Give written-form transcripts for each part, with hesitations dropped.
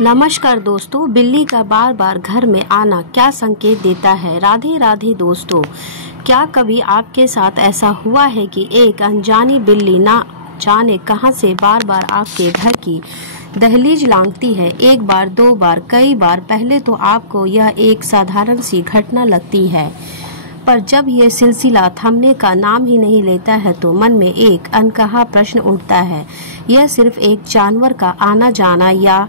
नमस्कार दोस्तों, बिल्ली का बार बार घर में आना क्या संकेत देता है। राधे राधे दोस्तों, क्या कभी आपके साथ ऐसा हुआ है कि एक अनजानी बिल्ली ना जाने कहां से बार बार आपके घर की दहलीज लांघती है। एक बार, दो बार, कई बार। पहले तो आपको यह एक साधारण सी घटना लगती है, पर जब यह सिलसिला थमने का नाम ही नहीं लेता है तो मन में एक अनकहा प्रश्न उठता है। यह सिर्फ एक जानवर का आना जाना या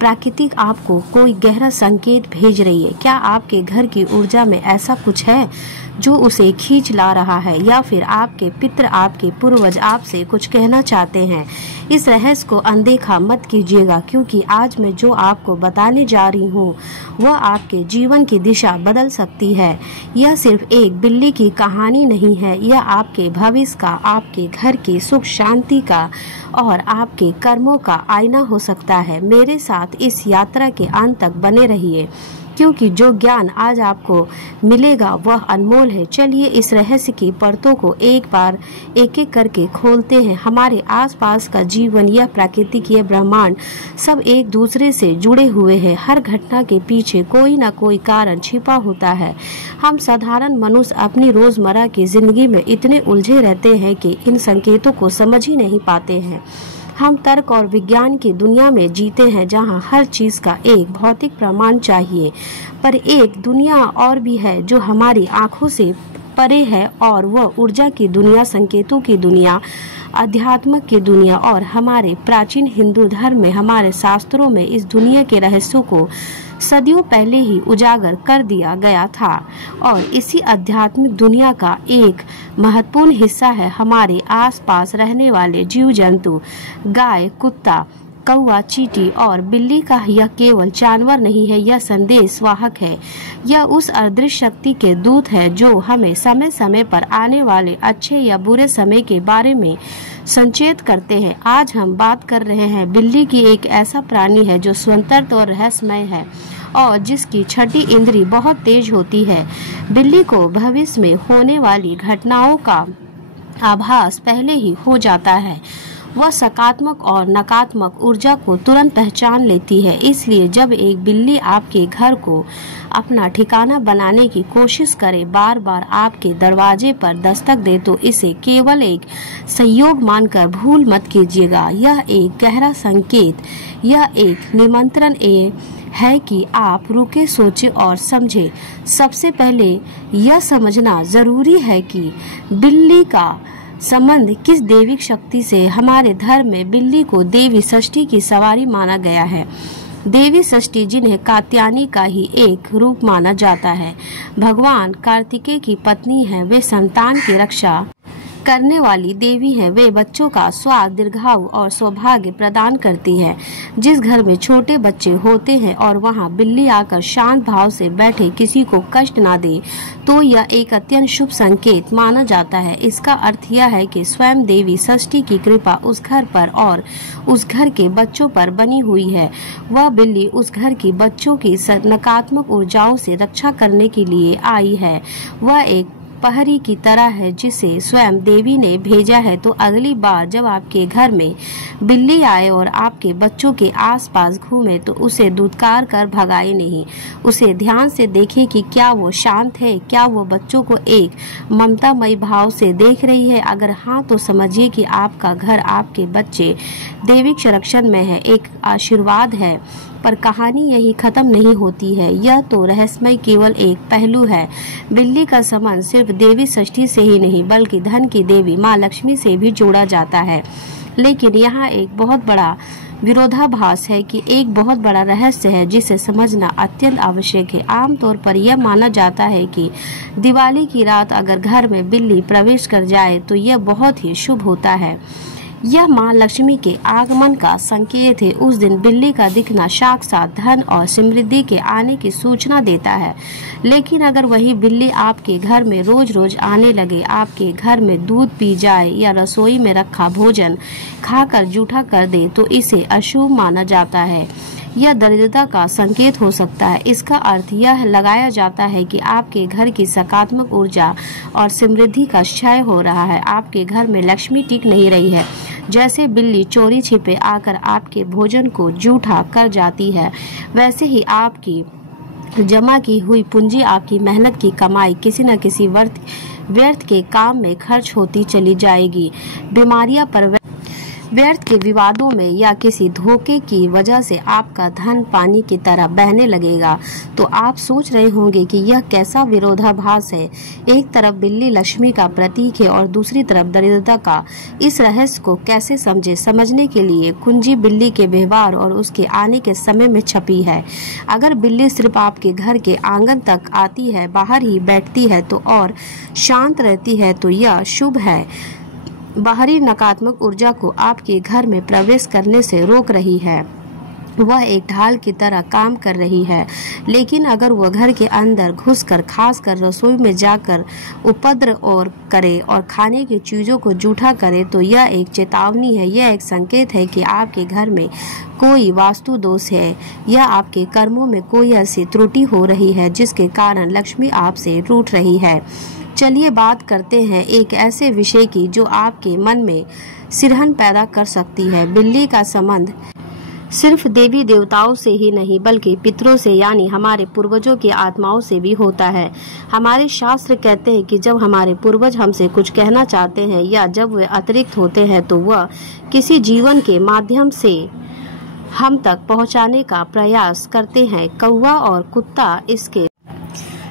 प्राकृतिक आपको कोई गहरा संकेत भेज रही है? क्या आपके घर की ऊर्जा में ऐसा कुछ है जो उसे खींच ला रहा है, या फिर आपके पितर, आपके पूर्वज आपसे कुछ कहना चाहते हैं? इस रहस्य को अनदेखा मत कीजिएगा, क्योंकि आज मैं जो आपको बताने जा रही हूँ वह आपके जीवन की दिशा बदल सकती है। यह सिर्फ एक बिल्ली की कहानी नहीं है, यह आपके भविष्य का, आपके घर की सुख शांति का और आपके कर्मों का आईना हो सकता है। मेरे साथ इस यात्रा के अंत तक बने रहिए, क्योंकि जो ज्ञान आज आपको मिलेगा वह अनमोल है। चलिए इस रहस्य की परतों को एक बार एक एक करके खोलते हैं। हमारे आसपास का जीवन, यह प्राकृतिक, यह ब्रह्मांड, सब एक दूसरे से जुड़े हुए हैं। हर घटना के पीछे कोई न कोई कारण छिपा होता है। हम साधारण मनुष्य अपनी रोजमर्रा की जिंदगी में इतने उलझे रहते हैं कि इन संकेतों को समझ ही नहीं पाते हैं। हम तर्क और विज्ञान की दुनिया में जीते हैं, जहां हर चीज का एक भौतिक प्रमाण चाहिए। पर एक दुनिया और भी है जो हमारी आंखों से परे है, और वह ऊर्जा की दुनिया, संकेतों की दुनिया, अध्यात्म की दुनिया। और हमारे प्राचीन हिंदू धर्म में, हमारे शास्त्रों में इस दुनिया के रहस्यों को सदियों पहले ही उजागर कर दिया गया था। और इसी आध्यात्मिक दुनिया का एक महत्वपूर्ण हिस्सा है हमारे आसपास रहने वाले जीव जंतु। गाय, कुत्ता, कौवा, चींटी और बिल्ली का यह केवल जानवर नहीं है, यह संदेश वाहक है। यह उस अदृश्य शक्ति के दूत है जो हमें समय समय पर आने वाले अच्छे या बुरे समय के बारे में संचेत करते हैं। आज हम बात कर रहे हैं बिल्ली की, एक ऐसा प्राणी है जो स्वतंत्र और रहस्यमय है और जिसकी छठी इंद्री बहुत तेज होती है। बिल्ली को भविष्य में होने वाली घटनाओं का आभास पहले ही हो जाता है। वह सकारात्मक और नकारात्मक ऊर्जा को तुरंत पहचान लेती है। इसलिए जब एक बिल्ली आपके घर को अपना ठिकाना बनाने की कोशिश करे, बार बार आपके दरवाजे पर दस्तक दे, तो इसे केवल एक संयोग मानकर भूल मत कीजिएगा। यह एक गहरा संकेत, यह एक निमंत्रण है कि आप रुके, सोचे और समझे। सबसे पहले यह समझना जरूरी है कि बिल्ली का संबंध किस दैविक शक्ति से। हमारे धर्म में बिल्ली को देवी षष्ठी की सवारी माना गया है। देवी षष्ठी, जिन्हें कात्यायनी का ही एक रूप माना जाता है, भगवान कार्तिकेय की पत्नी है। वे संतान की रक्षा करने वाली देवी है। वे बच्चों का स्वास्थ्य, दीर्घायु और सौभाग्य प्रदान करती है। जिस घर में छोटे बच्चे होते हैं और वहां बिल्ली आकर शांत भाव से बैठे, किसी को कष्ट ना दे, तो यह एक अत्यंत शुभ संकेत माना जाता है। इसका अर्थ यह है कि स्वयं देवी षष्ठी की कृपा उस घर पर और उस घर के बच्चों पर बनी हुई है। वह बिल्ली उस घर की बच्चों की नकारात्मक ऊर्जाओं से रक्षा करने के लिए आई है। वह एक पहरी की तरह है जिसे स्वयं देवी ने भेजा है। तो अगली बार जब आपके घर में बिल्ली आए और आपके बच्चों के आसपास घूमे, तो उसे धुतकार कर भगाए नहीं। उसे ध्यान से देखें कि क्या वो शांत है, क्या वो बच्चों को एक ममतामयी भाव से देख रही है। अगर हाँ, तो समझिए कि आपका घर, आपके बच्चे दैविक संरक्षण में है, एक आशीर्वाद है। पर कहानी यही खत्म नहीं होती है। यह तो रहस्यमय केवल एक पहलू है। बिल्ली का संबंध सिर्फ देवी षष्ठी से ही नहीं, बल्कि धन की देवी माँ लक्ष्मी से भी जोड़ा जाता है। लेकिन यहाँ एक बहुत बड़ा विरोधाभास है कि एक बहुत बड़ा रहस्य है जिसे समझना अत्यंत आवश्यक है। आमतौर पर यह माना जाता है कि दिवाली की रात अगर घर में बिल्ली प्रवेश कर जाए तो यह बहुत ही शुभ होता है। यह माँ लक्ष्मी के आगमन का संकेत है। उस दिन बिल्ली का दिखना साक्षात धन और समृद्धि के आने की सूचना देता है। लेकिन अगर वही बिल्ली आपके घर में रोज रोज आने लगे, आपके घर में दूध पी जाए या रसोई में रखा भोजन खाकर जूठा कर दे, तो इसे अशुभ माना जाता है। यह दरिद्रता का संकेत हो सकता है। इसका अर्थ यह लगाया जाता है कि आपके घर की सकारात्मक ऊर्जा और समृद्धि का क्षय हो रहा है। आपके घर में लक्ष्मी टिक नहीं रही है। जैसे बिल्ली चोरी छिपे आकर आपके भोजन को जूठा कर जाती है, वैसे ही आपकी जमा की हुई पूंजी, आपकी मेहनत की कमाई किसी न किसी व्यर्थ के काम में खर्च होती चली जाएगी। बीमारियां पर व्यर्थ के विवादों में या किसी धोखे की वजह से आपका धन पानी की तरह बहने लगेगा। तो आप सोच रहे होंगे कि यह कैसा विरोधाभास है। एक तरफ बिल्ली लक्ष्मी का प्रतीक है और दूसरी तरफ दरिद्रता का। इस रहस्य को कैसे समझने के लिए कुंजी बिल्ली के व्यवहार और उसके आने के समय में छपी है। अगर बिल्ली सिर्फ आपके घर के आंगन तक आती है, बाहर ही बैठती है तो और शांत रहती है, तो यह शुभ है। बाहरी नकारात्मक ऊर्जा को आपके घर में प्रवेश करने से रोक रही है। वह एक ढाल की तरह काम कर रही है। लेकिन अगर वह घर के अंदर घुसकर, खासकर रसोई में जाकर उपद्रव करे और खाने की चीजों को जूठा करे, तो यह एक चेतावनी है। यह एक संकेत है कि आपके घर में कोई वास्तु दोष है या आपके कर्मों में कोई ऐसी त्रुटि हो रही है जिसके कारण लक्ष्मी आपसे रूठ रही है। चलिए बात करते हैं एक ऐसे विषय की जो आपके मन में सिरहन पैदा कर सकती है। बिल्ली का संबंध सिर्फ देवी देवताओं से ही नहीं बल्कि पितरों से, यानी हमारे पूर्वजों की आत्माओं से भी होता है। हमारे शास्त्र कहते हैं कि जब हमारे पूर्वज हमसे कुछ कहना चाहते हैं या जब वे अतिरिक्त होते हैं तो वह किसी जीवन के माध्यम से हम तक पहुंचाने का प्रयास करते हैं। कौवा और कुत्ता इसके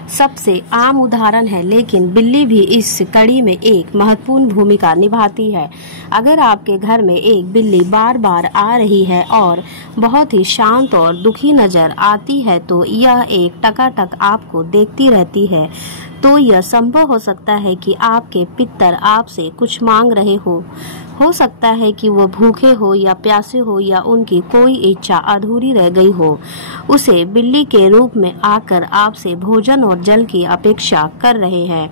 सबसे आम उदाहरण है, लेकिन बिल्ली भी इस कड़ी में एक महत्वपूर्ण भूमिका निभाती है। अगर आपके घर में एक बिल्ली बार बार आ रही है और बहुत ही शांत और दुखी नजर आती है, तो यह एक टकाटक आपको देखती रहती है, तो यह संभव हो सकता है कि आपके पितर आपसे कुछ मांग रहे हो सकता है कि वो भूखे हो या प्यासे हो या उनकी कोई इच्छा अधूरी रह गई हो। उसे बिल्ली के रूप में आकर आपसे भोजन और जल की अपेक्षा कर रहे हैं।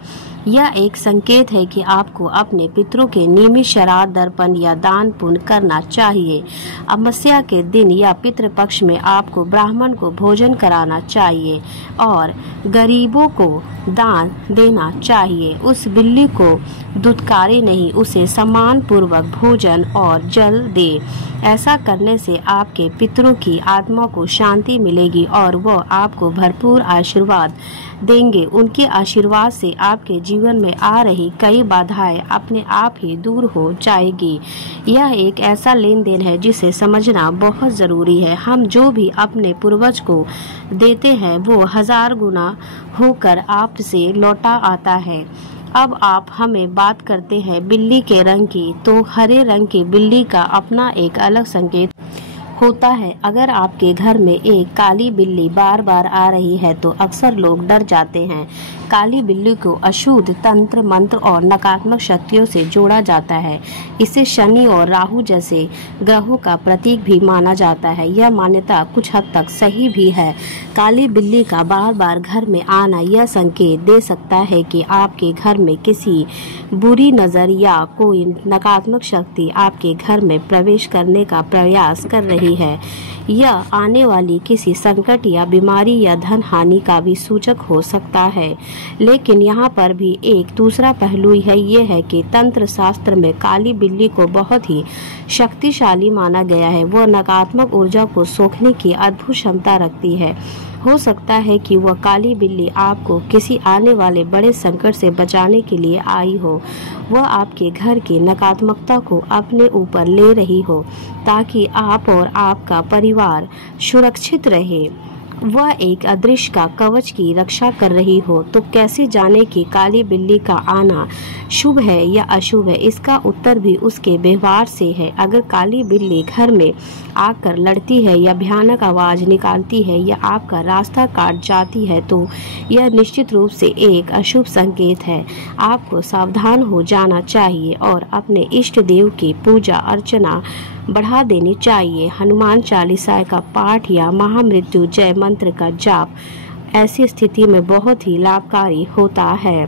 यह एक संकेत है कि आपको अपने पितरों के नियमित श्राद्ध, दर्पण या दान पुण्य करना चाहिए। अमावस्या के दिन या पितृपक्ष में आपको ब्राह्मण को भोजन कराना चाहिए और गरीबों को दान देना चाहिए। उस बिल्ली को दुत्कारे नहीं, उसे सम्मान पूर्वक भोजन और जल दे। ऐसा करने से आपके पितरों की आत्मा को शांति मिलेगी और वह आपको भरपूर आशीर्वाद देंगे। उनके आशीर्वाद से आपके जीवन में आ रही कई बाधाएं अपने आप ही दूर हो जाएगी। यह एक ऐसा लेन देन है जिसे समझना बहुत जरूरी है। हम जो भी अपने पूर्वज को देते हैं वो 1000 गुना होकर आपसे लौटा आता है। अब आप हमें बात करते हैं बिल्ली के रंग की। तो हरे रंग की बिल्ली का अपना एक अलग संकेत होता है। अगर आपके घर में एक काली बिल्ली बार बार आ रही है तो अक्सर लोग डर जाते हैं। काली बिल्ली को अशुद्ध, तंत्र मंत्र और नकारात्मक शक्तियों से जोड़ा जाता है। इसे शनि और राहु जैसे ग्रहों का प्रतीक भी माना जाता है। यह मान्यता कुछ हद तक सही भी है। काली बिल्ली का बार बार घर में आना यह संकेत दे सकता है कि आपके घर में किसी बुरी नजर या कोई नकारात्मक शक्ति आपके घर में प्रवेश करने का प्रयास कर रही है। यह आने वाली किसी संकट या बीमारी या धन हानि का भी सूचक हो सकता है। लेकिन यहाँ पर भी एक दूसरा पहलू है, ये है कि तंत्र शास्त्र में काली बिल्ली को बहुत ही शक्तिशाली माना गया है। वह नकारात्मक ऊर्जा को सोखने की अद्भुत क्षमता रखती है। हो सकता है कि वह काली बिल्ली आपको किसी आने वाले बड़े संकट से बचाने के लिए आई हो। वह आपके घर की नकारात्मकता को अपने ऊपर ले रही हो ताकि आप और आपका परिवार सुरक्षित रहे। वह एक अदृश्य का कवच की रक्षा कर रही हो। तो कैसे जाने कि काली बिल्ली का आना शुभ है या अशुभ है? इसका उत्तर भी उसके व्यवहार से है। अगर काली बिल्ली घर में आकर लड़ती है या भयानक आवाज निकालती है या आपका रास्ता काट जाती है तो यह निश्चित रूप से एक अशुभ संकेत है। आपको सावधान हो जाना चाहिए और अपने इष्ट देव की पूजा अर्चना बढ़ा देनी चाहिए। हनुमान चालीसा का पाठ या महामृत्युंजय मंत्र का जाप ऐसी स्थिति में बहुत ही लाभकारी होता है।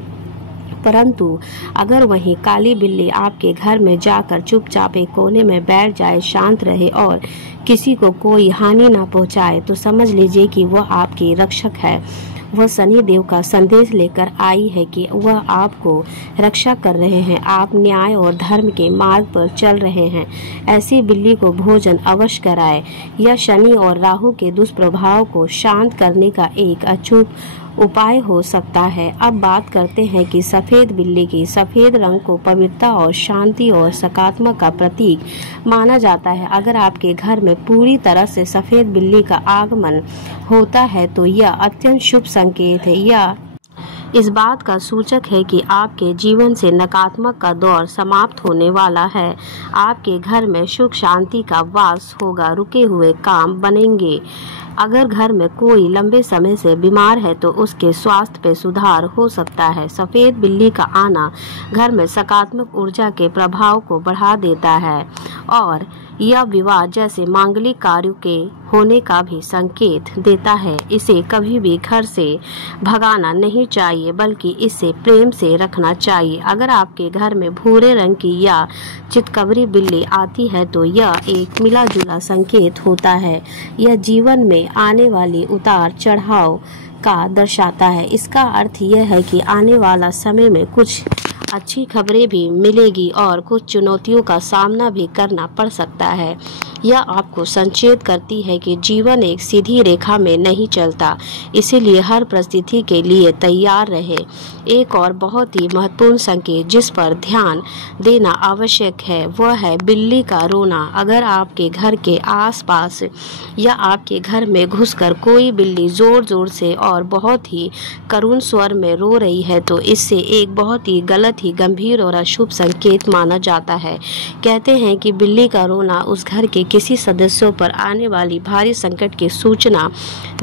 परंतु अगर वही काली बिल्ली आपके घर में जाकर चुपचाप एक कोने में बैठ जाए, शांत रहे और किसी को कोई हानि ना पहुंचाए, तो समझ लीजिए कि वह आपकी रक्षक है। वह शनि देव का संदेश लेकर आई है कि वह आपको रक्षा कर रहे हैं, आप न्याय और धर्म के मार्ग पर चल रहे हैं। ऐसी बिल्ली को भोजन अवश्य कराएं। यह शनि और राहु के दुष्प्रभाव को शांत करने का एक अचूक उपाय हो सकता है। अब बात करते हैं कि सफ़ेद बिल्ली की। सफ़ेद रंग को पवित्रता और शांति और सकारात्मक का प्रतीक माना जाता है। अगर आपके घर में पूरी तरह से सफ़ेद बिल्ली का आगमन होता है तो यह अत्यंत शुभ संकेत है। यह इस बात का सूचक है कि आपके जीवन से नकारात्मक का दौर समाप्त होने वाला है। आपके घर में सुख शांति का वास होगा, रुके हुए काम बनेंगे। अगर घर में कोई लंबे समय से बीमार है तो उसके स्वास्थ्य पे सुधार हो सकता है। सफ़ेद बिल्ली का आना घर में सकारात्मक ऊर्जा के प्रभाव को बढ़ा देता है और यह विवाह जैसे मांगलिक कार्यों के होने का भी संकेत देता है। इसे कभी भी घर से भगाना नहीं चाहिए बल्कि इसे प्रेम से रखना चाहिए। अगर आपके घर में भूरे रंग की या चितकबरी बिल्ली आती है तो यह एक मिला जुला संकेत होता है। यह जीवन में आने वाली उतार चढ़ाव का दर्शाता है। इसका अर्थ यह है कि आने वाला समय में कुछ अच्छी खबरें भी मिलेगी और कुछ चुनौतियों का सामना भी करना पड़ सकता है। यह आपको संचेत करती है कि जीवन एक सीधी रेखा में नहीं चलता, इसीलिए हर परिस्थिति के लिए तैयार रहे। एक और बहुत ही महत्वपूर्ण संकेत जिस पर ध्यान देना आवश्यक है वह है बिल्ली का रोना। अगर आपके घर के आसपास या आपके घर में घुसकर कोई बिल्ली जोर जोर से और बहुत ही करुण स्वर में रो रही है तो इससे एक बहुत ही गलत ही गंभीर और अशुभ संकेत माना जाता है। कहते हैं कि बिल्ली का रोना उस घर के किसी सदस्यों पर आने वाली भारी संकट की सूचना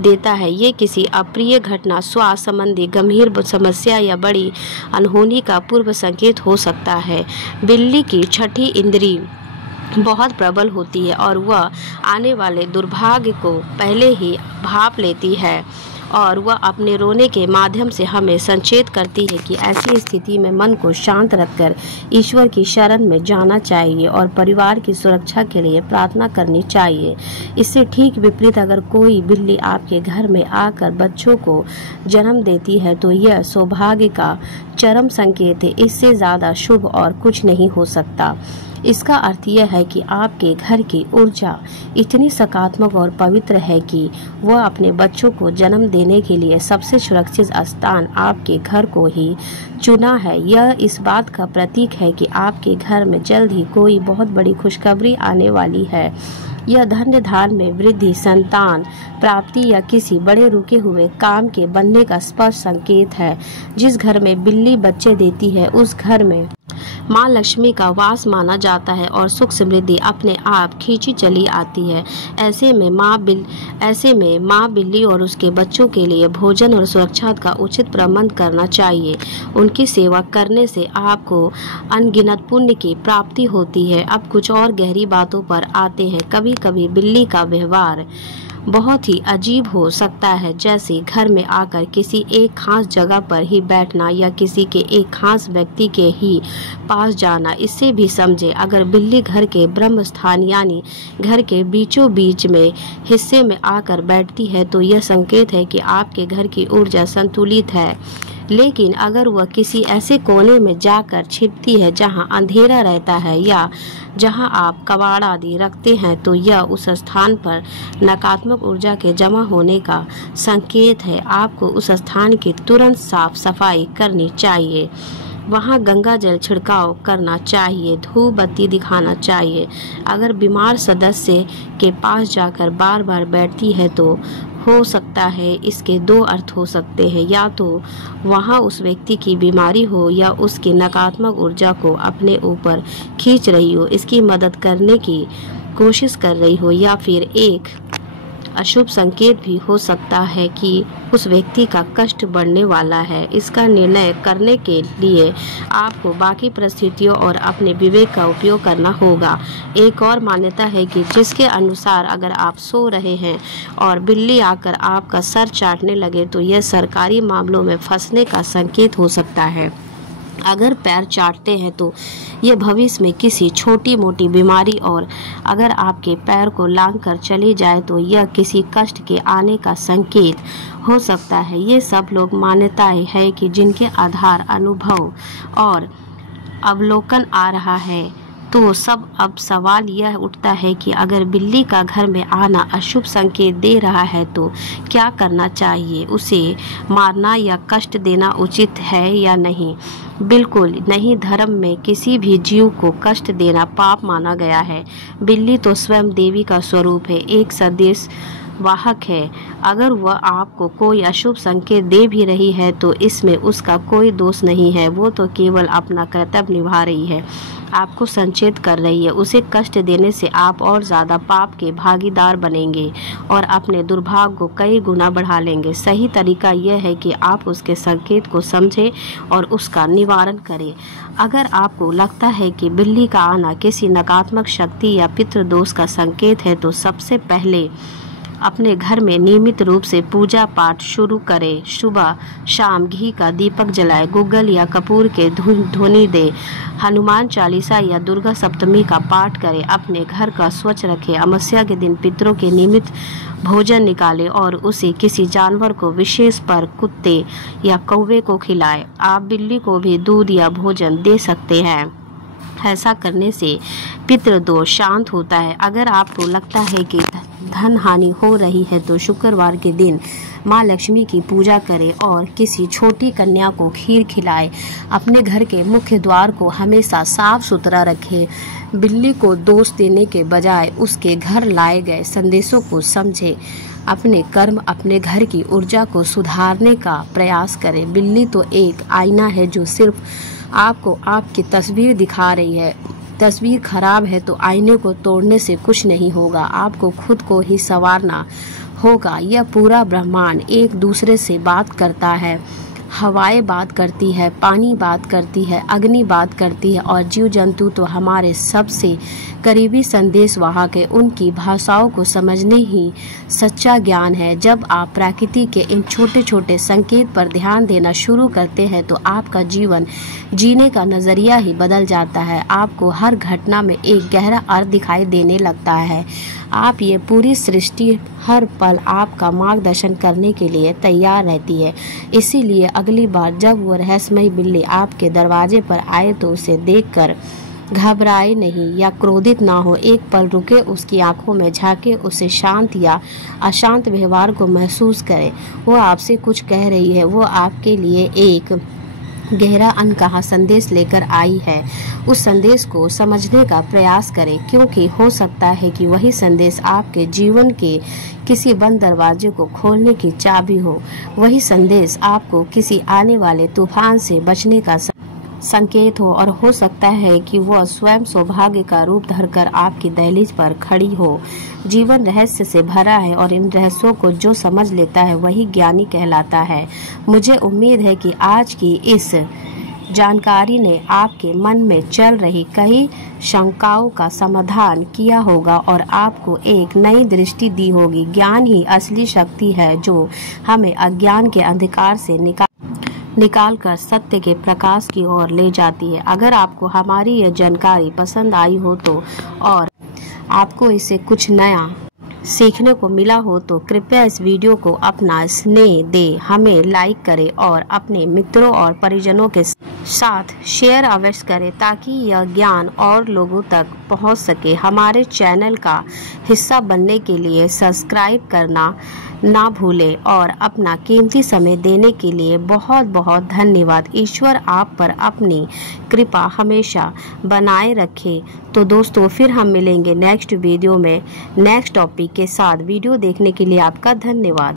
देता है। ये किसी अप्रिय घटना, स्वास्थ्य संबंधी गंभीर समस्या या बड़ी अनहोनी का पूर्व संकेत हो सकता है। बिल्ली की छठी इंद्री बहुत प्रबल होती है और वह आने वाले दुर्भाग्य को पहले ही भांप लेती है और वह अपने रोने के माध्यम से हमें संचेत करती है कि ऐसी स्थिति में मन को शांत रखकर ईश्वर की शरण में जाना चाहिए और परिवार की सुरक्षा के लिए प्रार्थना करनी चाहिए। इससे ठीक विपरीत अगर कोई बिल्ली आपके घर में आकर बच्चों को जन्म देती है तो यह सौभाग्य का चरम संकेत है। इससे ज़्यादा शुभ और कुछ नहीं हो सकता। इसका अर्थ यह है कि आपके घर की ऊर्जा इतनी सकारात्मक और पवित्र है कि वह अपने बच्चों को जन्म देने के लिए सबसे सुरक्षित स्थान आपके घर को ही चुना है। यह इस बात का प्रतीक है कि आपके घर में जल्द ही कोई बहुत बड़ी खुशखबरी आने वाली है। यह धन्य धान में वृद्धि, संतान प्राप्ति या किसी बड़े रुके हुए काम के बनने का स्पष्ट संकेत है। जिस घर में बिल्ली बच्चे देती है उस घर में माँ लक्ष्मी का वास माना जाता है और सुख समृद्धि अपने आप खींची चली आती है। ऐसे में माँ बिल्ली और उसके बच्चों के लिए भोजन और सुरक्षा का उचित प्रबंध करना चाहिए। उनकी सेवा करने से आपको अनगिनत पुण्य की प्राप्ति होती है। अब कुछ और गहरी बातों पर आते हैं। कभी कभी बिल्ली का व्यवहार बहुत ही अजीब हो सकता है, जैसे घर में आकर किसी एक खास जगह पर ही बैठना या किसी के एक खास व्यक्ति के ही पास जाना। इससे भी समझे, अगर बिल्ली घर के ब्रह्म स्थान यानी घर के बीचों बीच में हिस्से में आकर बैठती है तो यह संकेत है कि आपके घर की ऊर्जा संतुलित है। लेकिन अगर वह किसी ऐसे कोने में जाकर छिपती है जहां अंधेरा रहता है या जहां आप कबाड़ आदि रखते हैं तो यह उस स्थान पर नकारात्मक ऊर्जा के जमा होने का संकेत है। आपको उस स्थान की तुरंत साफ सफाई करनी चाहिए। वहाँ गंगा जल छिड़काव करना चाहिए, धूप बत्ती दिखाना चाहिए। अगर बीमार सदस्य के पास जाकर बार बार बैठती है तो हो सकता है इसके दो अर्थ हो सकते हैं, या तो वहाँ उस व्यक्ति की बीमारी हो या उसकी नकारात्मक ऊर्जा को अपने ऊपर खींच रही हो, इसकी मदद करने की कोशिश कर रही हो, या फिर एक अशुभ संकेत भी हो सकता है कि उस व्यक्ति का कष्ट बढ़ने वाला है। इसका निर्णय करने के लिए आपको बाकी परिस्थितियों और अपने विवेक का उपयोग करना होगा। एक और मान्यता है कि जिसके अनुसार अगर आप सो रहे हैं और बिल्ली आकर आपका सर चाटने लगे तो यह सरकारी मामलों में फंसने का संकेत हो सकता है। अगर पैर चाटते हैं तो ये भविष्य में किसी छोटी मोटी बीमारी, और अगर आपके पैर को लांग कर चले जाए तो यह किसी कष्ट के आने का संकेत हो सकता है। ये सब लोग मान्यताएं हैं कि जिनके आधार अनुभव और अवलोकन आ रहा है। तो अब सवाल यह उठता है कि अगर बिल्ली का घर में आना अशुभ संकेत दे रहा है तो क्या करना चाहिए? उसे मारना या कष्ट देना उचित है या नहीं? बिल्कुल नहीं, धर्म में किसी भी जीव को कष्ट देना पाप माना गया है। बिल्ली तो स्वयं देवी का स्वरूप है, एक संदेश वाहक है। अगर वह आपको कोई अशुभ संकेत दे भी रही है तो इसमें उसका कोई दोष नहीं है, वो तो केवल अपना कर्तव्य निभा रही है, आपको संचेत कर रही है। उसे कष्ट देने से आप और ज़्यादा पाप के भागीदार बनेंगे और अपने दुर्भाग्य को कई गुना बढ़ा लेंगे। सही तरीका यह है कि आप उसके संकेत को समझें और उसका निवारण करें। अगर आपको लगता है कि बिल्ली का आना किसी नकारात्मक शक्ति या पितृदोष का संकेत है तो सबसे पहले अपने घर में नियमित रूप से पूजा पाठ शुरू करें। सुबह शाम घी का दीपक जलाएं, गुग्गल या कपूर के ध्वनि दे, हनुमान चालीसा या दुर्गा सप्तमी का पाठ करें, अपने घर का स्वच्छ रखें। अमावस्या के दिन पितरों के निमित्त भोजन निकालें और उसे किसी जानवर को विशेष पर कुत्ते या कौवे को खिलाएं। आप बिल्ली को भी दूध या भोजन दे सकते हैं। ऐसा करने से पितृदोष शांत होता है। अगर आपको लगता है कि धन हानि हो रही है तो शुक्रवार के दिन माँ लक्ष्मी की पूजा करें और किसी छोटी कन्या को खीर खिलाएं। अपने घर के मुख्य द्वार को हमेशा साफ सुथरा रखें। बिल्ली को दोष देने के बजाय उसके घर लाए गए संदेशों को समझें। अपने कर्म, अपने घर की ऊर्जा को सुधारने का प्रयास करें। बिल्ली तो एक आईना है जो सिर्फ आपको आपकी तस्वीर दिखा रही है। तस्वीर खराब है तो आईने को तोड़ने से कुछ नहीं होगा, आपको खुद को ही संवारना होगा। यह पूरा ब्रह्मांड एक दूसरे से बात करता है। हवाएं बात करती है, पानी बात करती है, अग्नि बात करती है और जीव जंतु तो हमारे सबसे करीबी संदेश वाहक है। उनकी भाषाओं को समझने ही सच्चा ज्ञान है। जब आप प्रकृति के इन छोटे छोटे संकेत पर ध्यान देना शुरू करते हैं तो आपका जीवन जीने का नज़रिया ही बदल जाता है। आपको हर घटना में एक गहरा अर्थ दिखाई देने लगता है। आप ये पूरी सृष्टि हर पल आपका मार्गदर्शन करने के लिए तैयार रहती है। इसीलिए अगली बार जब वो रहस्यमयी बिल्ली आपके दरवाजे पर आए तो उसे देखकर घबराए नहीं या क्रोधित ना हो। एक पल रुके, उसकी आंखों में झांके, उसे शांत या अशांत व्यवहार को महसूस करें। वो आपसे कुछ कह रही है, वो आपके लिए एक गहरा अनकहा संदेश लेकर आई है। उस संदेश को समझने का प्रयास करें, क्योंकि हो सकता है कि वही संदेश आपके जीवन के किसी बंद दरवाजे को खोलने की चाबी हो। वही संदेश आपको किसी आने वाले तूफान से बचने का संकेत हो, और हो सकता है कि वह स्वयं सौभाग्य का रूप धरकर आपकी दहलीज पर खड़ी हो। जीवन रहस्य से भरा है और इन रहस्यों को जो समझ लेता है वही ज्ञानी कहलाता है। मुझे उम्मीद है कि आज की इस जानकारी ने आपके मन में चल रही कई शंकाओं का समाधान किया होगा और आपको एक नई दृष्टि दी होगी। ज्ञान ही असली शक्ति है जो हमें अज्ञान के अंधकार से निकाल कर सत्य के प्रकाश की ओर ले जाती है। अगर आपको हमारी यह जानकारी पसंद आई हो तो और आपको इससे कुछ नया सीखने को मिला हो तो कृपया इस वीडियो को अपना स्नेह दें, हमें लाइक करें और अपने मित्रों और परिजनों के साथ शेयर अवश्य करें ताकि यह ज्ञान और लोगों तक पहुंच सके। हमारे चैनल का हिस्सा बनने के लिए सब्सक्राइब करना ना भूलें और अपना कीमती समय देने के लिए बहुत बहुत धन्यवाद। ईश्वर आप पर अपनी कृपा हमेशा बनाए रखे। तो दोस्तों, फिर हम मिलेंगे नेक्स्ट वीडियो में नेक्स्ट टॉपिक के साथ। वीडियो देखने के लिए आपका धन्यवाद।